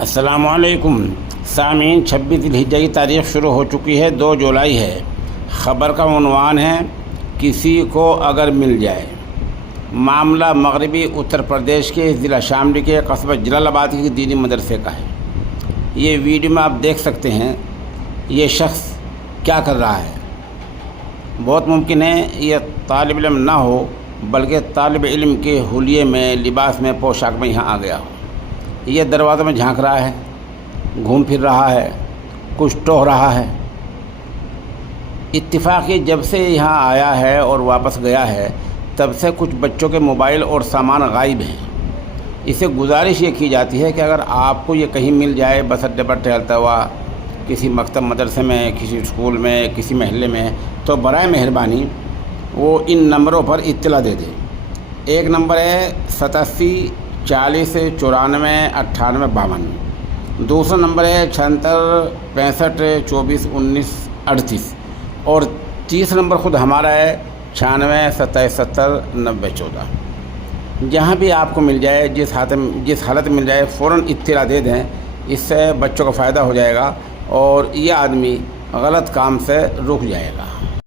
السلام علیکم سامعین، 26 ذی الحجہ کی تاریخ شروع ہو چکی ہے، 2 جولائی ہے۔ خبر کا عنوان ہے کسی کو اگر مل جائے۔ معاملہ مغربی اتر پردیش کے ضلع شاملی کے قصبہ جلال آباد کے دینی مدرسے کا ہے۔ یہ ویڈیو میں آپ دیکھ سکتے ہیں یہ شخص کیا کر رہا ہے۔ بہت ممکن ہے یہ طالب علم نہ ہو بلکہ طالب علم کے حلیے میں، لباس میں، پوشاک میں یہاں آ گیا ہو۔ یہ دروازے میں جھانک رہا ہے، گھوم پھر رہا ہے، کچھ ٹوہ رہا ہے۔ اتفاقی جب سے یہاں آیا ہے اور واپس گیا ہے تب سے کچھ بچوں کے موبائل اور سامان غائب ہیں۔ اسے گزارش یہ کی جاتی ہے کہ اگر آپ کو یہ کہیں مل جائے، بس اڈے پر ٹہلتا ہوا، کسی مکتب مدرسے میں، کسی اسکول میں، کسی محلے میں، تو برائے مہربانی وہ ان نمبروں پر اطلاع دے دیں۔ ایک نمبر ہے 87 40 94 98 52، دوسرا نمبر ہے 76 65 24 19 38، اور تیسرا نمبر خود ہمارا ہے 96 27 70 90 14۔ جہاں بھی آپ کو مل جائے، جس حالت میں مل جائے، فوراً اطلاع دے دیں۔ اس سے بچوں کا فائدہ ہو جائے گا اور یہ آدمی غلط کام سے رک جائے گا۔